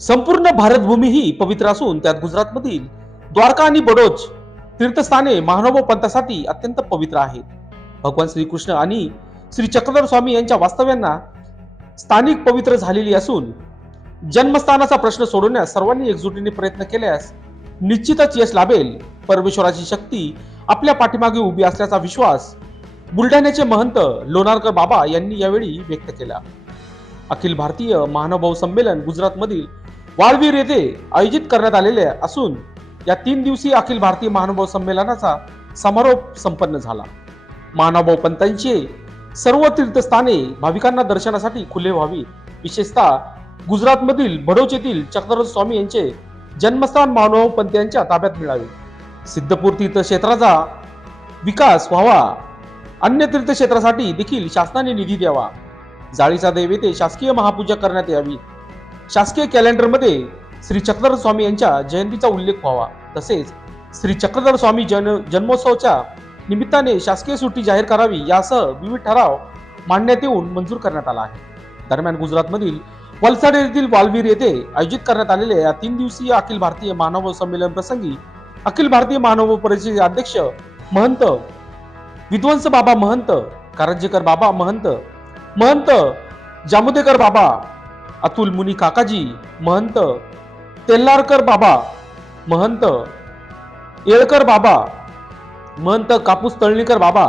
संपूर्ण भारतभूमी ही पवित्र असून त्यात गुजरातमधील द्वारका आणि बडोज तीर्थस्थाने महानुभाव पंथासाठी अत्यंत पवित्र आहेत. भगवान श्रीकृष्ण आणि श्री चक्रधर स्वामी यांच्या वास्तव्यांना स्थानिक पवित्र झालेली असून जन्मस्थानाचा प्रश्न सोडवण्यास सर्वांनी एकजुटीने प्रयत्न केल्यास निश्चितच यश लाभेल. परमेश्वराची शक्ती आपल्या पाठीमागे उभी असल्याचा विश्वास बुलढाण्याचे महंत लोणारकर बाबा यांनी यावेळी व्यक्त केला. अखिल भारतीय महानुभाव संमेलन गुजरातमधील वाळवीर येथे आयोजित करण्यात आलेले असून या 3 दिवसीय अखिल भारतीय महानुभाव संमेलनाचा समारोप संपन्न झाला. महानुभाव पंथांचे सर्व तीर्थस्थाने भाविकांना दर्शनासाठी खुले व्हावी. विशेषतः गुजरातमधील बडोज येथील चक्रधर स्वामी यांचे जन्मस्थान महानुभाव पंथांच्या ताब्यात मिळावे. सिद्धपूर तीर्थक्षेत्राचा विकास व्हावा. अन्य तीर्थक्षेत्रासाठी देखील शासनाने निधी द्यावा. जाळीचा देव येथे शासकीय महापूजा करण्यात यावी. शासकीय कॅलेंडरमध्ये श्री चक्रधर स्वामी यांच्या जयंतीचा उल्लेख व्हावा. तसेच श्री चक्रधर स्वामी जन्मोत्सवाच्या निमित्ताने शासकीय सुट्टी जाहीर करावी यासह विविध ठराव मांडण्यात येऊन मंजूर करण्यात आला आहे. दरम्यान गुजरातमधील वलसाड येथील वालवीर येथे आयोजित करण्यात आलेल्या या 3 दिवसीय अखिल भारतीय महानुभाव संमेलन प्रसंगी अखिल भारतीय महानुभाव परिषदेचे अध्यक्ष महंत विद्वंस बाबा महंत कारंजेकर बाबा महंत जामुदेकर बाबा अतुल मुनी काकाजी महंत तेल्लारकर बाबा महंत येळकर बाबा महंत कापूस तळणीकर बाबा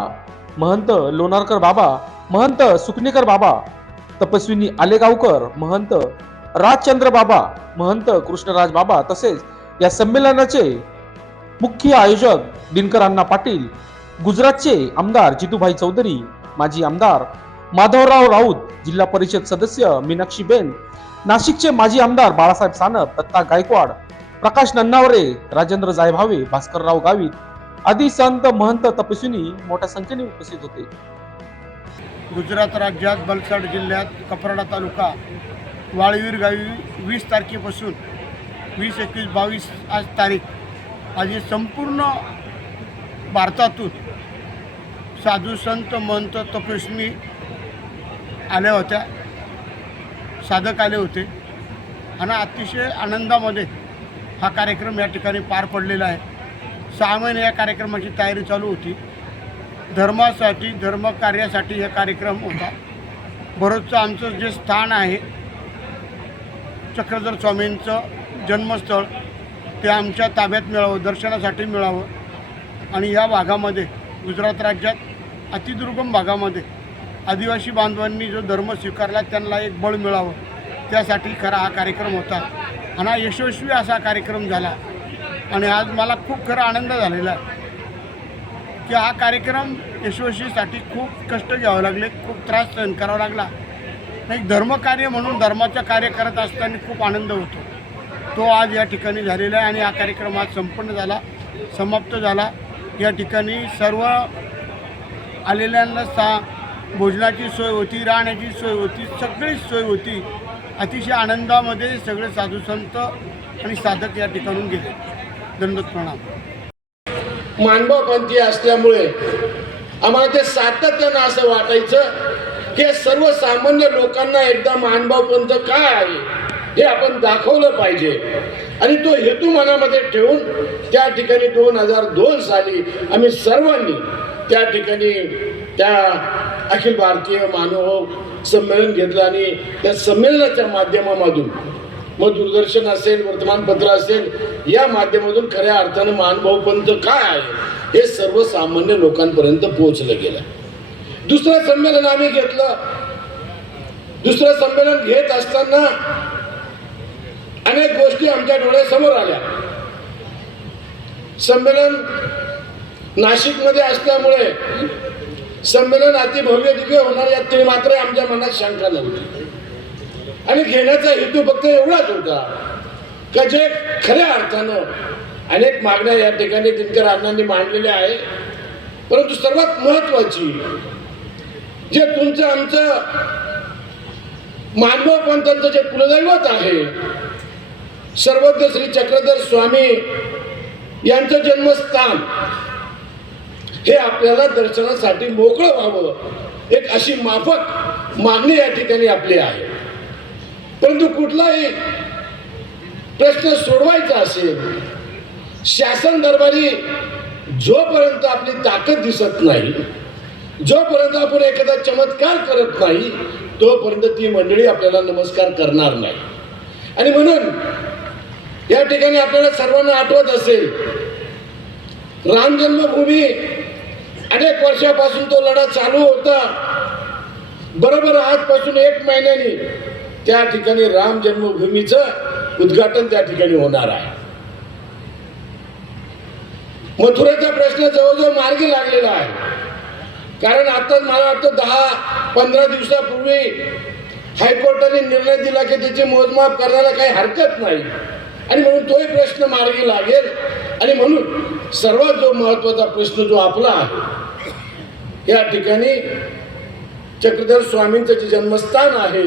महंत लोणारकर बाबा महंत सुकणेकर बाबा तपस्विनी आलेगावकर महंत राजचंद्र बाबा महंत कृष्णराज बाबा तसेच या संमेलनाचे मुख्य आयोजक दिनकर अण्णा पाटील, गुजरातचे आमदार जितूभाई चौधरी, माजी आमदार माधवराव राऊत, जिल्हा परिषद सदस्य मीनाक्षीबेन, नाशिकचे माजी आमदार बाळासाहेब सानप, दत्ता गायकवाड, प्रकाश नन्नावरे, राजेंद्र जायभावे, भास्करराव गावित आदी संत महंत तपस्विनी मोठ्या संख्येने उपस्थित होते. गुजरात राज्यात वलसाड जिल्ह्यात कपराडा तालुका वाळवीर गावी 20 तारखेपासून 20, 21, 22 आज तारीख आज संपूर्ण भारतातून साधू संत महंत तपस्विनी आल्या होत्या, साधक आले होते आणि अतिशय आनंदामध्ये हा कार्यक्रम या ठिकाणी पार पडलेला आहे. 6 महिने या कार्यक्रमाची तयारी चालू होती. धर्मासाठी धर्मकार्यासाठी हा कार्यक्रम होता. बरोजचं आमचं जे स्थान आहे चक्रधर स्वामींचं जन्मस्थळ ते आमच्या ताब्यात मिळावं, दर्शनासाठी मिळावं आणि या भागामध्ये गुजरात राज्यात अतिदुर्गम भागामध्ये आदिवासी बांधवांनी जो धर्म स्वीकारला त्यांना एक बळ मिळावं त्यासाठी खरा हा कार्यक्रम होता आणि हा यशस्वी असा कार्यक्रम झाला. आणि आज मला खूप खरा आनंद झालेला आहे की हा कार्यक्रम यशस्वीसाठी खूप कष्ट घ्यावं लागले, खूप त्रास सहन करावा लागला. एक धर्मकार्य म्हणून धर्माचं कार्य करत असताना खूप आनंद होतो. तो आज या ठिकाणी झालेला आहे आणि हा कार्यक्रम आज संपन्न झाला, समाप्त झाला. या ठिकाणी सर्व आलेल्यांना भोजनाची सोय होती, राहण्याची सोय होती, सगळीच सोय होती. अतिशय आनंदामध्ये सगळे साधू संत आणि साधक या ठिकाणून गेले. दंडवत प्रणाम. मानवपंथी असल्यामुळे आम्हाला ते सातत्यानं असं वाटायचं की सर्वसामान्य लोकांना एकदा मानवपंथ काय आहे हे आपण दाखवलं पाहिजे आणि तो हेतू मनामध्ये ठेवून त्या ठिकाणी 2002 साली आम्ही सर्वांनी त्या ठिकाणी त्या अखिल भारतीय महानुभाव संमेलन घेतलं आणि त्या संमेलनाच्या माध्यमामधून मग दूरदर्शन असेल, वर्तमानपत्र असेल, या माध्यमातून खऱ्या अर्थानं महानुभाव पंथ काय आहे हे सर्वसामान्य लोकांपर्यंत पोहोचलं गेलं. दुसरं संमेलन आम्ही घेतलं. दुसरं संमेलन घेत असताना अनेक गोष्टी आमच्या डोळ्यासमोर आल्या. संमेलन नाशिकमध्ये असल्यामुळे संमेलन अति भव्य दिव्य होणार यात मात्र आमच्या मनात शंका नव्हती आणि घेण्याचा हेतू फक्त एवढाच होता का जे खऱ्या अर्थानं अनेक मागण्या या ठिकाणी दिनकर अण्णांनी मांडलेल्या आहे, परंतु सर्वात महत्वाची जे तुमचं आमचं मानव पंथांचं जे कुलदैवत आहे सर्वज्ञ श्री चक्रधर स्वामी यांचं जन्मस्थान हे आपल्याला दर्शनासाठी मोकळं व्हावं एक अशी माफक मागणी या ठिकाणी आपली आहे. परंतु कुठलाही प्रश्न सोडवायचा असेल, शासन दरबारी जोपर्यंत आपली ताकद दिसत नाही, जोपर्यंत आपण एखादा चमत्कार करत नाही, तोपर्यंत ती मंडळी आपल्याला नमस्कार करणार नाही. आणि म्हणून या ठिकाणी आपल्याला सर्वांना आठवत असेल, राम जन्मभूमी अनेक वर्षापासून तो लढा चालू होता. बरोबर आजपासून 1 महिन्यानी त्या ठिकाणी राम जन्मभूमीचं उद्घाटन त्या ठिकाणी होणार आहे. मथुरेचा प्रश्न जवळजवळ मार्गी लागलेला आहे. कारण आता मला वाटतं 10-15 दिवसापूर्वी हायकोर्टाने निर्णय दिला की त्याची मोजमाप करायला काही हरकत नाही, आणि म्हणून तोही प्रश्न मार्गी लागेल. आणि म्हणून सर्वात जो महत्वाचा प्रश्न जो आपला आहे, या ठिकाणी चक्रधर स्वामींचं जे जन्मस्थान आहे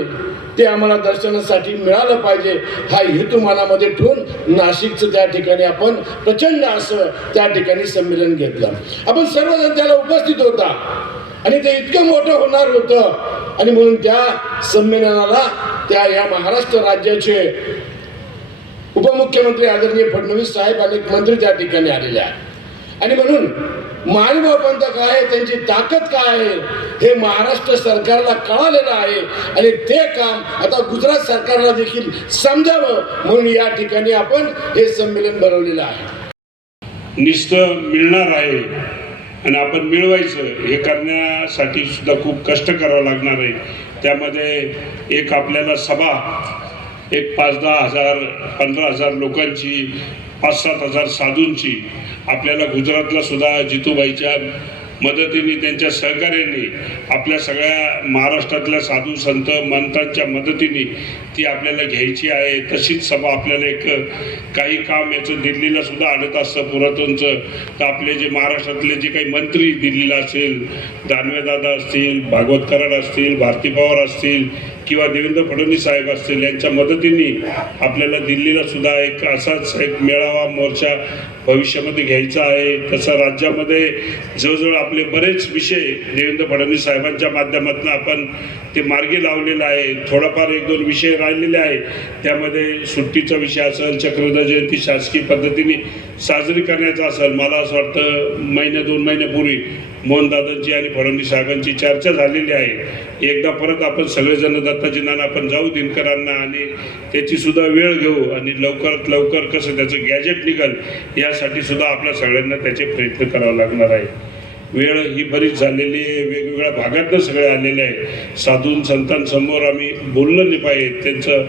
ते आम्हाला दर्शनासाठी मिळालं पाहिजे, हा हेतू मनामध्ये ठेवून नाशिकचं त्या ठिकाणी आपण प्रचंड असं त्या ठिकाणी संमेलन घेतलं. आपण सर्वजण त्याला उपस्थित होता आणि ते इतकं मोठं होणार होतं. आणि म्हणून त्या संमेलनाला या महाराष्ट्र राज्याचे उपमुख्यमंत्री आदरणीय फडणवीस साहेब अनेक मंत्री त्या ठिकाणी आलेले आहेत. आणि म्हणून महानुभाव पंथ काय आहे, त्यांची ताकद काय आहे, हे महाराष्ट्र सरकारला कळालेलं आहे. आणि ते काम आता गुजरात सरकारला देखील समजावं म्हणून या ठिकाणी आपण हे संमेलन भरवलेलं आहे. नुसतं मिळणार आहे आणि आपण मिळवायचं हे करण्यासाठी सुद्धा खूप कष्ट करावं लागणार आहे. त्यामध्ये एक आपल्याला सभा, एक 5-10 हजार 15,000 लोकांची, 5-7 हजार साधूंची, आपल्याला गुजरातला सुद्धा जितूबाईच्या मदतीने, त्यांच्या सहकार्याने, आपल्या सगळ्या महाराष्ट्रातल्या साधू संत मंतांच्या मदतीने ती आपल्याला घ्यायची आहे. तशीच सभा आपल्याला काही काम याचं दिल्लीला सुद्धा आणत असतं पुरातनचं. तर आपले जे महाराष्ट्रातले जे काही मंत्री दिल्लीला असेल, दानवेदादा असतील, भागवत कराड असतील, भारती पवार असतील किंवा देवेंद्र फडणवीस साहेब असतील, यांच्या मदतीने आपल्याला दिल्लीला सुद्धा असाच एक मेळावा, मोर्चा भविष्यामध्ये घ्यायचा आहे. तसं राज्यामध्ये जवळजवळ आपले बरेच विषय देवेंद्र फडणवीस साहेबांच्या माध्यमातून आपण ते मार्गी लावलेला आहे. थोडाफार 1-2 विषय राहिलेले आहे. त्यामध्ये सुट्टीचा विषय असेल, चक्रधर जयंती शासकीय पद्धतीने साजरी करण्याचा असेल, मला असं वाटतं 1-2 महिन्यापूर्वी मोहनदादांची आणि फडणवीस साहेबांची चर्चा झालेली आहे. एकदा परत आपण सगळेजण दत्ताजींना आपण जाऊ दिनकरांना आणि त्याची सुद्धा वेळ घेऊ आणि लवकरात लवकर कसं त्याचं गॅजेट निघेल यासाठी सुद्धा आपल्या सगळ्यांना त्याचे प्रयत्न करावे लागणार आहे. वेळ ही बरीच झालेली आहे, वेगवेगळ्या भागातनं सगळे आलेले आहे. साधू संतांसमोर आम्ही बोललं नाही पाहिजे, त्यांचं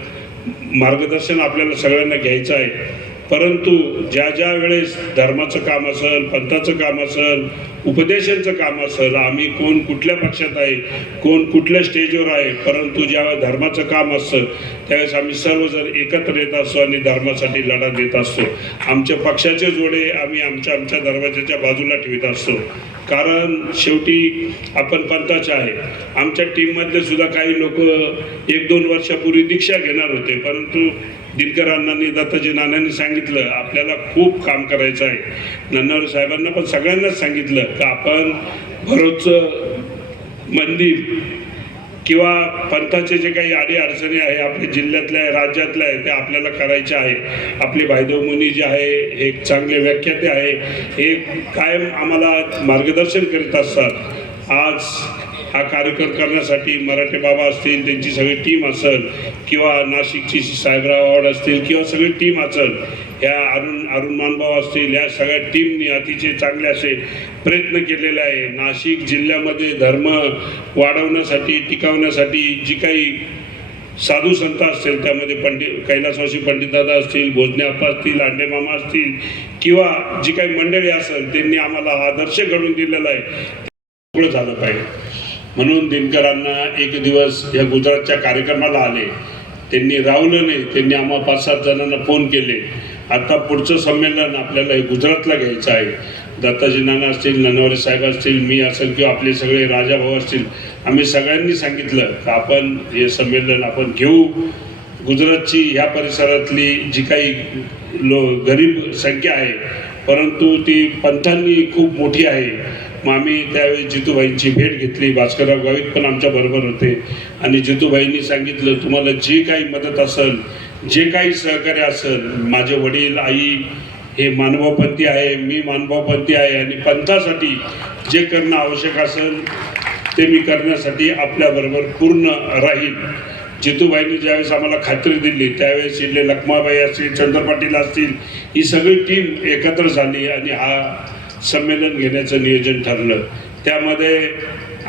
मार्गदर्शन आपल्याला सगळ्यांना घ्यायचं आहे. परंतु ज्या वेळेस धर्माचं काम असेल, पंथाचं काम असेल, उपदेशांचं काम असेल, आम्ही कोण कुठल्या पक्षात आहे, कोण कुठल्या स्टेजवर आहे, परंतु ज्या धर्माचं काम असतं त्यावेळेस आम्ही सर्वजण एकत्र येत असतो आणि धर्मासाठी लढा देत असतो. आमच्या पक्षाचे जोडे आम्ही आमच्या दरवाजाच्या बाजूला ठेवत असतो. कारण शेवटी आपण पंथाचे आहे. आमच्या टीममधले सुद्धा काही लोक 1-2 वर्षापूर्वी दीक्षा घेणार होते, परंतु दिनकर अण्णांनी, दत्ताजी नानांनी सांगितलं आपल्याला खूप काम करायचं आहे. नन्नावरे साहेबांना पण सगळ्यांनाच सांगितलं की आपण भरोचं मंदिर किंवा पंथाचे जे काही अडीअडचणी आहे आपल्या जिल्ह्यातल्या आहे, राज्यातल्या आहे, ते आपल्याला करायचे आहे. आपले भाईदेव मुनी जे आहे हे चांगले व्याख्याते आहे, हे कायम आम्हाला मार्गदर्शन करीत असतात. आज हा कार्यक्रम करण्यासाठी मराठे बाबा असतील, त्यांची सगळी टीम असेल, किंवा नाशिकची साहेबराव आव्हाड असतील, किंवा सगळी टीम असेल, ह्या अरुण मानभाऊ असतील, या सगळ्या टीमनी अतिशय चांगले असे प्रयत्न केलेले आहे. नाशिक जिल्ह्यामध्ये धर्म वाढवण्यासाठी, टिकवण्यासाठी जी काही साधू संत असतील, त्यामध्ये कैलासवासी पंडितदादा असतील, भोजने आप्पा असतील, अंडे मामा असतील, किंवा जी काही मंडळी असेल, त्यांनी आम्हाला आदर्श घडवून दिलेला आहे. पुढं झालं पाहिजे म्हणून दिनकरांना एक दिवस या गुजरातच्या कार्यक्रमाला आले. त्यांनी राहवलं नाही, त्यांनी आम्हा 5-7 जणांना फोन केले. आता पुढचं संमेलन आपल्याला हे गुजरातला घ्यायचं आहे. दत्ताजी नाना असतील, नन्नावरे साहेब असतील, मी असेल, किंवा आपले सगळे राजाभाऊ असतील, आम्ही सगळ्यांनी सांगितलं की आपण हे संमेलन आपण घेऊ. गुजरातची ह्या परिसरातली जी काही गरीब संख्या आहे, परंतु ती पंथांनी खूप मोठी आहे. मग आम्ही त्यावेळी जितूबाईंची भेट घेतली. भास्करराव गावित पण आमच्या बरोबर होते आणि जितूबाईंनी सांगितलं तुम्हाला जी काही मदत असेल, जे काही सहकार्य असेल, माझे वडील आई हे मानभावपंथी आहे, मी मानभावपंथी आहे आणि पंथासाठी जे करणं आवश्यक असेल ते मी करण्यासाठी आपल्याबरोबर पूर्ण राहील. जितूबाईंनी ज्यावेळेस आम्हाला खात्री दिली त्यावेळेस इथले लखमाबाई असतील, चंद्र पाटील असतील, ही सगळी टीम एकत्र झाली आणि हा संमेलन घेण्याचं नियोजन ठरलं. त्यामध्ये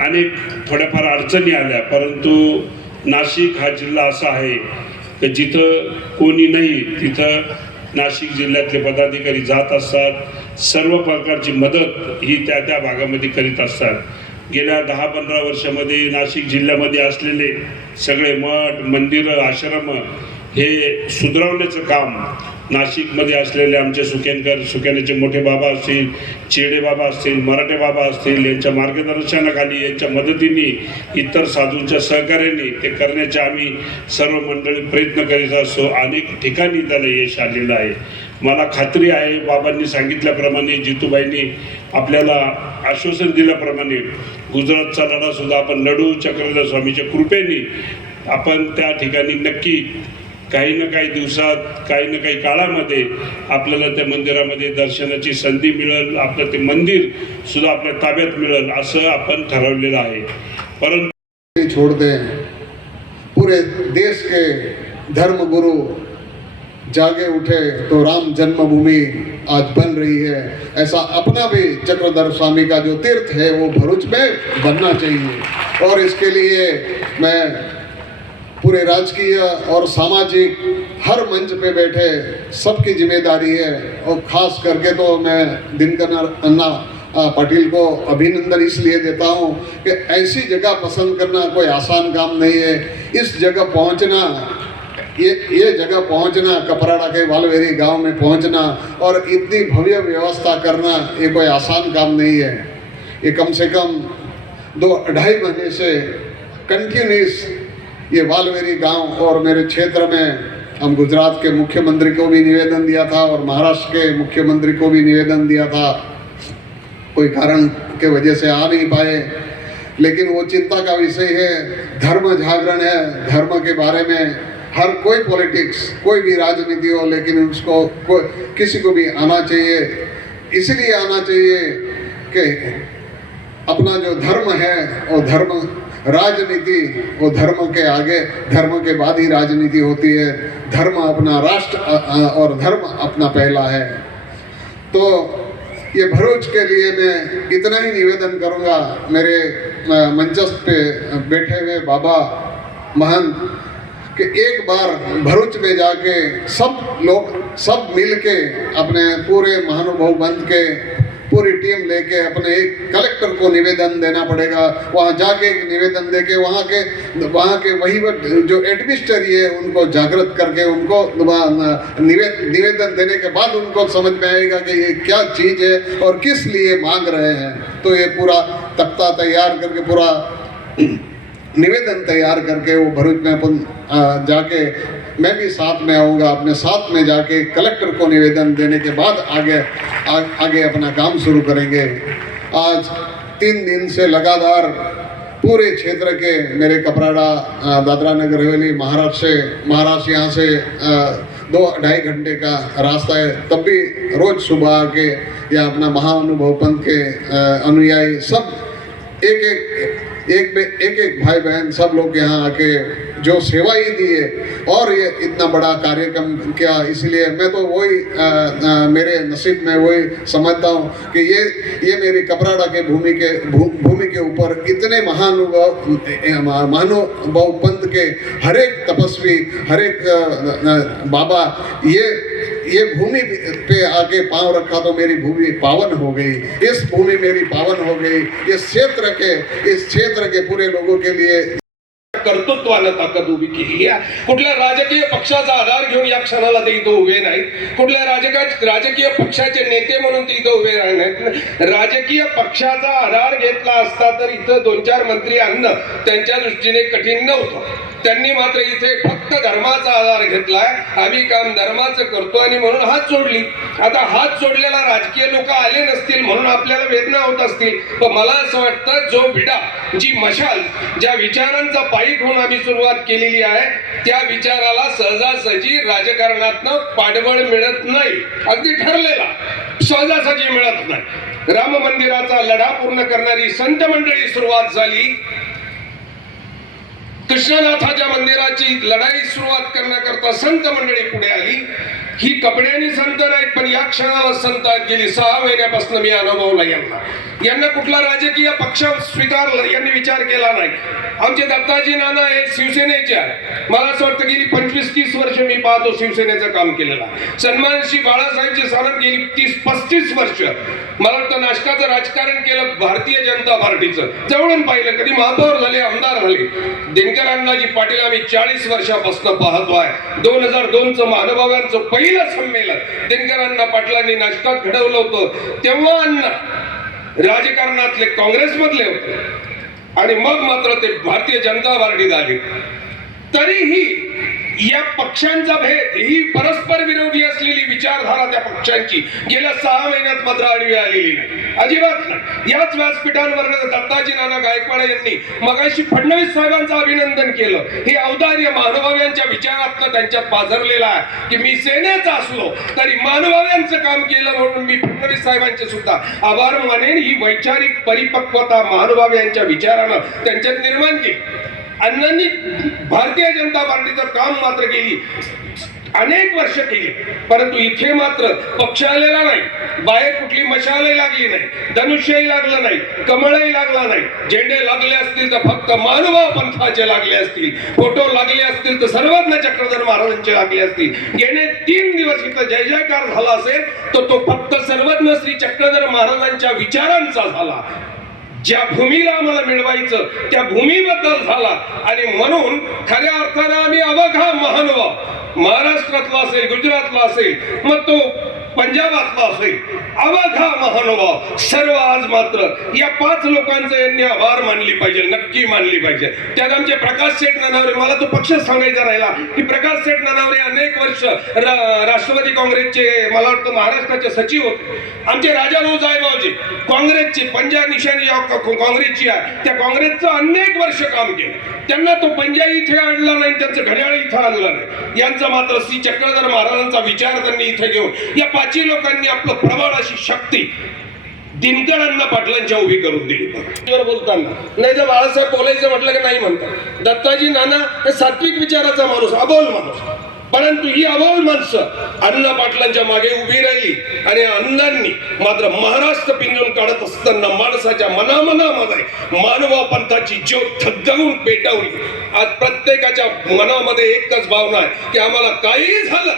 अनेक थोड्याफार अडचणी आल्या, परंतु नाशिक हा जिल्हा असा आहे की जिथं कोणी नाही तिथं नाशिक जिल्ह्यातले पदाधिकारी जात असतात. सर्व प्रकारची मदत ही त्या त्या भागामध्ये करीत असतात. गेल्या 10-15 वर्षामध्ये नाशिक जिल्ह्यामध्ये असलेले सगळे मठ, मंदिरं, आश्रम हे सुधारवण्याचं काम नाशिकमध्ये असलेले आमचे सुकेनेचे मोठे बाबा असतील, चिरडे बाबा असतील, मराठे बाबा असतील, यांच्या मार्गदर्शनाखाली, यांच्या मदतीने, इतर साधूंच्या सहकार्याने ते करण्याचे आम्ही सर्व मंडळी प्रयत्न करीत असतो. अनेक ठिकाणी त्याला यश आलेलं आहे. मला खात्री आहे बाबांनी सांगितल्याप्रमाणे, जितूबाईंनी आपल्याला आश्वासन दिल्याप्रमाणे गुजरातचा लढा सुद्धा आपण लढू. चक्रधर स्वामीच्या कृपेने आपण त्या ठिकाणी नक्की काही ना काही दिवसात, काही ना काही काळामध्ये आपल्याला त्या मंदिरामध्ये दर्शनाची संधी मिळेल. आपलं ते मंदिर सुद्धा आपल्या ताब्यात मिळेल असं आपण ठरवलेलं आहे. परंतु छोड़ दें, पूरे देश के धर्म गुरु जागे उठे तो राम जन्मभूमि आज बन रही है. ऐसा अपना भी चक्रधर स्वामी का जो तीर्थ है वो भरूच में बनना चाहिए. और इसके लिए मैं पूरे राजकीय और सामाजिक हर मंच पे बैठे सबकी जिम्मेदारी है. और खास करके तो मैं दिनकर अन्ना पाटिल को अभिनंदन इसलिए देता हूँ कि ऐसी जगह पसंद करना कोई आसान काम नहीं है. इस जगह पहुँचना, ये जगह पहुंचना, कपराड़ा के वालवेरी गांव में पहुंचना और इतनी भव्य व्यवस्था करना ये कोई आसान काम नहीं है. ये कम से कम 2-2.5 महीने से कंटिन्यूस ये वालवेरी गांव और मेरे क्षेत्र में हम गुजरात के मुख्यमंत्री को भी निवेदन दिया था और महाराष्ट्र के मुख्यमंत्री को भी निवेदन दिया था. कोई कारण के वजह से आ नहीं पाए, लेकिन वो चिंता का विषय है. धर्म जागरण है. धर्म के बारे में हर कोई पॉलिटिक्स, कोई भी राजनीति हो, लेकिन उसको किसी को भी आना चाहिए. इसलिए आना चाहिए कि अपना जो धर्म है वो धर्म, राजनीति वो धर्म के आगे, धर्म के बाद ही राजनीति होती है. धर्म अपना राष्ट्र और धर्म अपना पहला है. तो ये भरूच के लिए मैं इतना ही निवेदन करूँगा. मेरे मंचस्थ पे बैठे हुए बाबा महंत कि एक बार भरूच में जाके सब लोग सब मिल के अपने पूरे महानुभाव बंद के पूरी टीम लेके अपने एक कलेक्टर को निवेदन देना पड़ेगा. वहाँ जाके एक निवेदन देके वहाँ के वही जो एडमिनिस्ट्रेटर है उनको जागृत करके उनको निवेदन देने के बाद उनको समझ में आएगा कि ये क्या चीज़ है और किस लिए मांग रहे हैं. तो ये पूरा तख्ता तैयार करके, पूरा निवेदन तैयार करके वो भरूच में अपन जाके, मैं भी साथ में आऊँगा, अपने साथ में जाके कलेक्टर को निवेदन देने के बाद आगे अपना काम शुरू करेंगे. आज 3 दिन से लगातार पूरे क्षेत्र के मेरे कपराड़ा, दादरा नगर हवेली, महाराष्ट्र यहाँ से 2-2.5 घंटे का रास्ता है. तब भी रोज़ सुबह आके या अपना महाअनुभव पंथ के अनुयायी सब एक भाई बहन सब लोग यहाँ आके जो सेवा ही दी है और ये इतना बड़ा कार्यक्रम किया. इसलिए मैं तो वही मेरे नसीब में वही समझता हूँ कि ये मेरी कपराड़ा के भूमि के ऊपर इतने महानुभाव पंथ के हर एक तपस्वी, हर एक बाबा ये भूमि पे आके पांव रखा तो मेरी भूमि पावन हो गई. इस भूमि मेरी पावन हो गई. इस क्षेत्र के पूरे लोगों के लिए कर्तृत्वानं ताकद उभी केली आहे. कुठल्या राजकीय पक्षाचा आधार घेऊन या क्षणाला ते इथं उभे नाहीत. कुठल्या राजकीय पक्षाचे नेते म्हणून ते इथं उभे नाहीत. राजकीय पक्षाचा आधार घेतला असता तर इथं 2-4 मंत्री आणणं त्यांच्या दृष्टीने कठीण नव्हतं. त्यांनी मात्र इथे फक्त धर्माचा आधार घेतलाय, आम्ही काम धर्माचं करतो आणि म्हणून हात जोडली. आता हात जोडलेला राजकीय लोक आले नसतील म्हणून आपल्याला वेदना होत असतील, पण मला असं वाटतं जो विडा, जी मशाल, ज्या विचारांचा पायी होऊन आम्ही सुरुवात केलेली आहे त्या विचाराला सहजासहजी राजकारणातनं पाठबळ मिळत नाही. अगदी ठरलेला सहजासहजी मिळत नाही. राम मंदिराचा लढा पूर्ण करणारी संत मंडळी सुरुवात झाली. कृष्णनाथाच्या मंदिराची लढाई सुरुवात करण्याकरता संत मंडळी पुढे आली. ही कपड्यांनी संत नाहीत, पण या क्षणाला संत आहेत. गेली 6 महिन्यापासून मी अनुभवला यांना कुठला राजकीय पक्ष स्वीकारला यांनी विचार केला नाही. आमचे दत्ताजी नाना हे शिवसेनेचे आहे. मला असं वाटतं गेली 25-30 वर्ष मी पाहतो शिवसेनेचं काम केलेलं. सन्मानश्री बाळासाहेबची सारंग गेली 30-35 वर्ष मला वाटतं नाशकाचं राजकारण केलं भारतीय जनता पार्टीचं. जवळून पाहिलं, कधी महापौर झाले, आमदार झाले. दिनकर अण्णाजी पाटील आम्ही 40 वर्षापासून पाहतोय. 2002चं महानुभावांचं पहिलं संमेलन दिनकर अण्णा पाटलांनी नाशकात घडवलं होतं. तेव्हा अण्णा राजकारणातले काँग्रेसमधले होते आणि मग मात्र ते भारतीय जनता पार्टीत आले. तरीही या पक्षांचा भेद, ही परस्पर विरोधी असलेली विचारधारा त्या पक्षांची गेल्या 6 महिन्यात मात्र आडवी आलेली नाही, अजिबात नाही. याच व्यासपीठांवर दत्ताजी नाना गायकवाड यांनी मगाशी फडणवीस साहेबांचं अभिनंदन केलं. हे औदार्य महानुभाव्यांच्या विचारातनं त्यांच्यात पाझरलेलं आहे की मी सेनेचा असलो तरी महानुभाव्यांचं काम केलं म्हणून मी फडणवीस साहेबांचे सुद्धा आभार मानेन. ही वैचारिक परिपक्वता महानुभाव्यांच्या विचारानं त्यांच्यात निर्माण केली. अण्णांनी भारतीय जनता पार्टीचं काम मात्र केली, अनेक वर्ष केली, परंतु इथे मात्र पक्ष आलेला नाही. बाहेर कुठली मशालही लागली नाही, धनुष्यही लागलं नाही, कमळही लागला नाही. झेंडे लागले असतील तर फक्त महानुभाव पंथाचे लागले असतील, फोटो लागले असतील तर सर्वज्ञ चक्रधर महाराजांचे लागले असतील. गेले 3 दिवस इथं जय जयकार झाला असेल तर तो फक्त सर्वज्ञ श्री चक्रधर महाराजांच्या विचारांचा झाला. ज्या भूमीला आम्हाला मिळवायचं त्या भूमीबद्दल झाला. आणि म्हणून खऱ्या अर्थानं आम्ही अवघा महानुभाव, महाराष्ट्रातला असेल, गुजरातला असेल, मग तो पंजाबातला असेल, अवघा महानुभाव सर्व आज मात्र या 5 लोकांचं यांनी आभार मानली पाहिजे, नक्की मानली पाहिजे. त्यात आमचे प्रकाश सेठ ननावरे, मला तो पक्ष सांगायचा राहिला की प्रकाश सेठ ननावरे अनेक वर्ष राष्ट्रवादी काँग्रेसचे, मला वाटतं महाराष्ट्राचे सचिव होते. आमचे राजाभाऊ जायभाऊजी काँग्रेसचे, पंजा निशाणी काँग्रेसची आहे, त्या काँग्रेसचं अनेक वर्ष काम केलं. त्यांना तो पंजा इथे आणला नाही, त्यांचं घड्याळ इथं आणलं नाही. यांचं मात्र श्री चक्रधर महाराजांचा विचार त्यांनी इथे घेऊन या 5 लोकांनी आपलं प्रबळ अशी शक्ती दिनकर अण्णा पाटलांच्या उभी करून दिली. बोलताना नाही तर बाळासाहेब बोलायचं म्हटलं की नाही म्हणतात. दत्ताजी नाना हे सात्विक विचाराचा माणूस, अबोल माणूस, परंतु ही अबोल माणसं अण्णा पाटलांच्या मागे उभी राहिली आणि अण्णांनी मात्र महाराष्ट्र पिंजून काढत असताना माणसाच्या मनामध्ये मानवा पंथाची ज्योत धगधगून पेटवली. आज प्रत्येकाच्या मनामध्ये एकच भावना आहे की आम्हाला काही झालं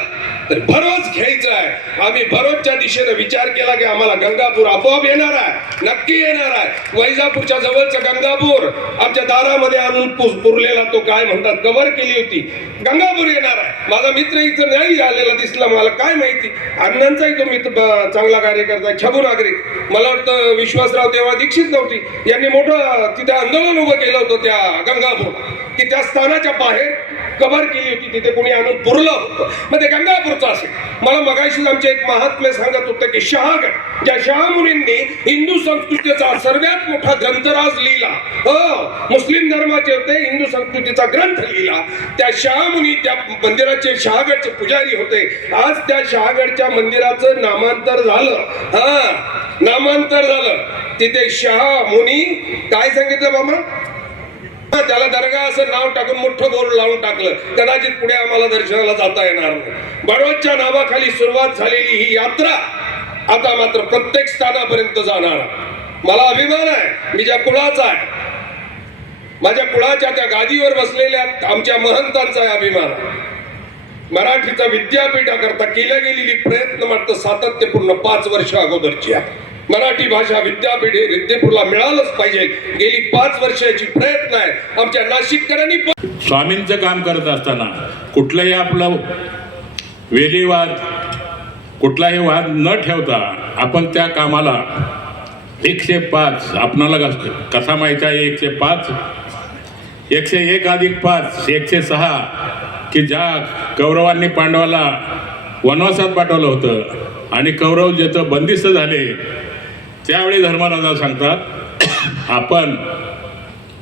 तर भरोस घ्यायचा आहे. आम्ही भरोसच्या दिशेने विचार केला की आम्हाला गंगापूर आपोआप येणार आहे, नक्की येणार आहे. वैजापूरच्या जवळचं गंगापूर आमच्या दारामध्ये आणून पुरलेला तो काय म्हणतात कव्हर केली होती, गंगापूर येणार आहे. माझा मित्र इथं नाही आलेला दिसला, मला काय माहिती. अण्णांचाही तो मित्र चांगला कार्यकर्ता, छबू नागरिक, मला वाटतं विश्वासराव तेव्हा दीक्षित नव्हती, यांनी मोठं तिथे आंदोलन उभं केलं होतं त्या गंगापूर, की त्या स्थानाच्या बाहेर कव्हर केली होती, तिथे कोणी आणून पुरलं होतं. मग ते गंगापूरचं असेल. मला मगाशी आमचे एक महात्मे सांगत होतं की शहागड, ज्या शहामुनींनी हिंदू संस्कृतीचा सर्वात मोठा ग्रंथराज लिहिला, मुस्लिम धर्माचे होते, हिंदू संस्कृतीचा ग्रंथ लिहिला, त्या शहामुनी त्या मंदिराचे शहागडचे पुजारी होते. आज त्या शहागडच्या मंदिराचं नामांतर झालं, नामांतर झालं. तिथे शहामुनी काय सांगितलं बाबा, त्याला दर्गा असं नाव टाकून मोठं बोर्ड लावून टाकलं, कदाचित पुढे आम्हाला दर्शनाला जाता येणार नाही. बडोदच्या नावाखाली सुरुवात झालेली ही यात्रा आता मात्र प्रत्येक स्थानापर्यंत जाणार. मला अभिमान आहे, मी ज्या कुळाचा आहे, माझ्या कुळाच्या त्या गादीवर बसलेल्या आमच्या महंतांचा अभिमान. मराठीचा विद्यापीठाकरता केल्या गेलेली प्रयत्न मात्र सातत्यपूर्ण 5 वर्ष अगोदरची आहे. मराठी भाषा विद्यापीठ हे विद्यापूरला मिळालंच पाहिजे. गेली 5 वर्षाची प्रयत्न आहे आमच्या नाशिककरांनी. स्वामींचं काम करत असताना कुठलाही आपलं वेलीवाद, कुठलाही वाद न ठेवता आपण त्या कामाला 105, आपणाला कसा माहिती आहे 105, 101 अधिक 5 106 की ज्या कौरवांनी पांडवाला वनवासात पाठवलं होतं आणि कौरव जिथं बंदिस्त झाले त्यावेळी धर्मराजा सांगतात आपण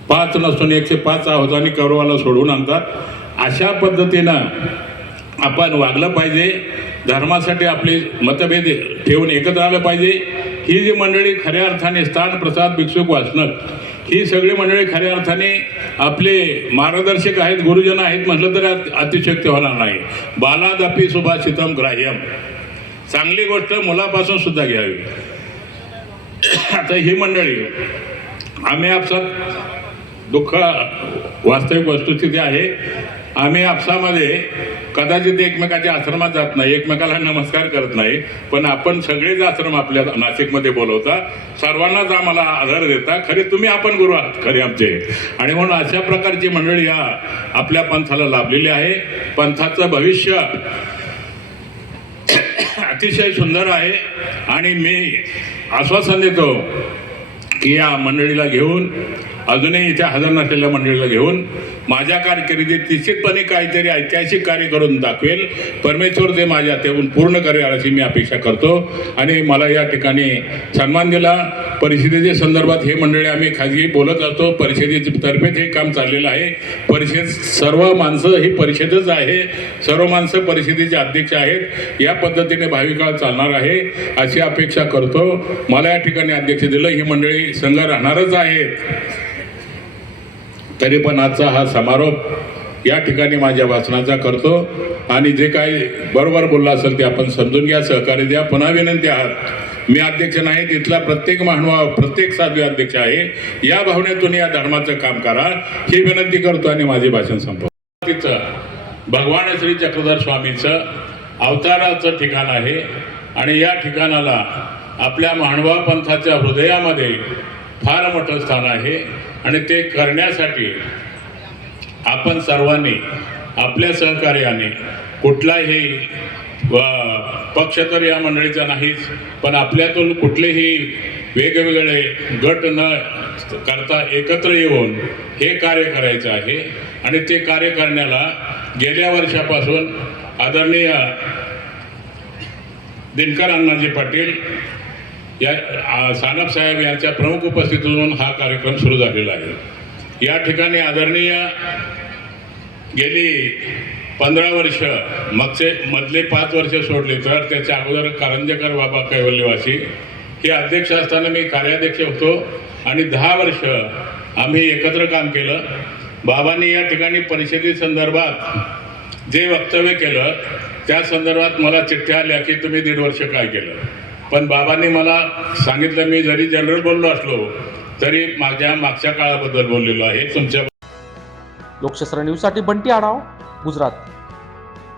5 नसून 105 आहोत आणि कौरवाला सोडून आणतात. अशा पद्धतीनं आपण वागलं पाहिजे. धर्मासाठी आपले मतभेद ठेवून एकत्र आलं पाहिजे. ही जी मंडळी खऱ्या अर्थाने स्थान प्रसाद भिक्षुक वासनक ही सगळी मंडळी खऱ्या अर्थाने आपले मार्गदर्शक आहेत, गुरुजन आहेत म्हटलं तर अतिशयोक्ती होणार नाही. बालादपी सुभाषितम ग्राह्यम, चांगली गोष्ट मुलापासून सुद्धा घ्यावी. आता ही मंडळी आम्ही आपसात दुःख वास्तविक वस्तुस्थिती आहे. आम्ही आपसामध्ये कदाचित एकमेकाच्या आश्रमात जात नाही, एकमेकाला नमस्कार करत नाही, पण आपण सगळेच आश्रम आपल्या नाशिकमध्ये बोलवता, सर्वांनाच आम्हाला आदर देता. खरे तुम्ही आपण गुरु आहात खरे आमचे. आणि म्हणून अशा प्रकारची मंडळी या आपल्या पंथाला लाभलेली आहे. पंथाचं भविष्य अतिशय सुंदर आहे आणि मी आश्वासन देतो की या मंडळीला घेऊन, अजूनही इथे हजर नसलेल्या मंडळीला घेऊन माझ्या कारकिर्दीत निश्चितपणे काहीतरी ऐतिहासिक कार्य करून दाखवेल. परमेश्वर ते माझ्या हातून पूर्ण करेल अशी मी अपेक्षा करतो. आणि मला या ठिकाणी सन्मान दिला. परिषदेच्या संदर्भात हे मंडळी आम्ही खाजगी बोलत असतो. परिषदेतर्फे हे काम चाललेलं आहे. परिषद सर्व माणसं ही परिषदच आहे, सर्व माणसं परिषदेचे अध्यक्ष आहेत. या पद्धतीने भावी काळ चालणार आहे अशी अपेक्षा करतो. मला या ठिकाणी अध्यक्ष दिलं. ही मंडळी संघ राहणारच आहेत. तरी पण आजचा हा समारोप या ठिकाणी माझ्या भाषणाचा करतो. आणि जे काही बरोबर बोलला असेल ते आपण समजून घ्या, सहकार्य द्या. पुन्हा विनंती आहात, मी अध्यक्ष नाही, तिथला प्रत्येक महानुभाव, प्रत्येक साध्वी अध्यक्ष आहे. या भावनेतून या धर्माचं काम करा ही विनंती करतो आणि माझे भाषण संपवतो. तिचं भगवान श्री चक्रधर स्वामींचं अवताराचं ठिकाण आहे आणि या ठिकाणाला आपल्या महानुभाव पंथाच्या हृदयामध्ये फार मोठं स्थान आहे. आणि ते करण्यासाठी आपण सर्वांनी आपल्या सहकार्याने, कुठलाही पक्ष तर या मंडळीचा नाहीच, पण आपल्यातून कुठलेही वेगवेगळे गट न करता एकत्र येऊन हे कार्य करायचं आहे. आणि ते कार्य करण्याला गेल्या वर्षापासून आदरणीय दिनकर अण्णाजी पाटील या सानप साहेब यांच्या प्रमुख उपस्थितीतून हा कार्यक्रम सुरू झालेला आहे. या ठिकाणी आदरणीय गेली 15 वर्ष, मधले 5 वर्ष सोडले तर त्याच्या अगोदर कारंजेकर बाबा कैवल्यवासी हे अध्यक्ष असताना मी कार्याध्यक्ष होतो आणि 10 वर्ष आम्ही एकत्र काम केलं. बाबांनी या ठिकाणी परिषदेसंदर्भात जे वक्तव्य केलं त्या संदर्भात मला चिठ्ठ्या आल्या की तुम्ही 1.5 वर्ष काय केलं. पण बाबांनी मला सांगितलं, मी जरी जनरल बोललो असलो तरी माझ्या मागच्या काळाबद्दल बोललेलो आहे. तुमच्या लोकशास्त्र न्यूजसाठी बंटी आढाव, गुजरात.